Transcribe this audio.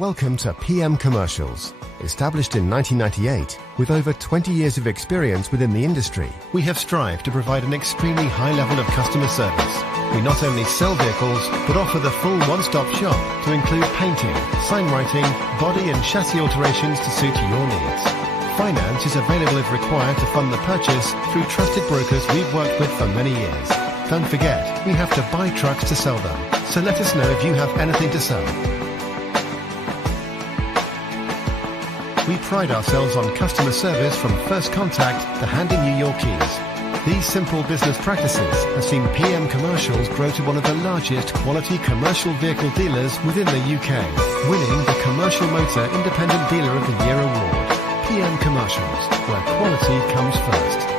Welcome to PM Commercials. Established in 1998, with over 20 years of experience within the industry, we have strived to provide an extremely high level of customer service. We not only sell vehicles, but offer the full one-stop shop to include painting, sign writing, body and chassis alterations to suit your needs. Finance is available if required to fund the purchase through trusted brokers we've worked with for many years. Don't forget, we have to buy trucks to sell them, so let us know if you have anything to sell. We pride ourselves on customer service from first contact to handing you your keys. These simple business practices have seen PM Commercials grow to one of the largest quality commercial vehicle dealers within the UK, winning the Commercial Motor Independent Dealer of the Year award. PM Commercials, where quality comes first.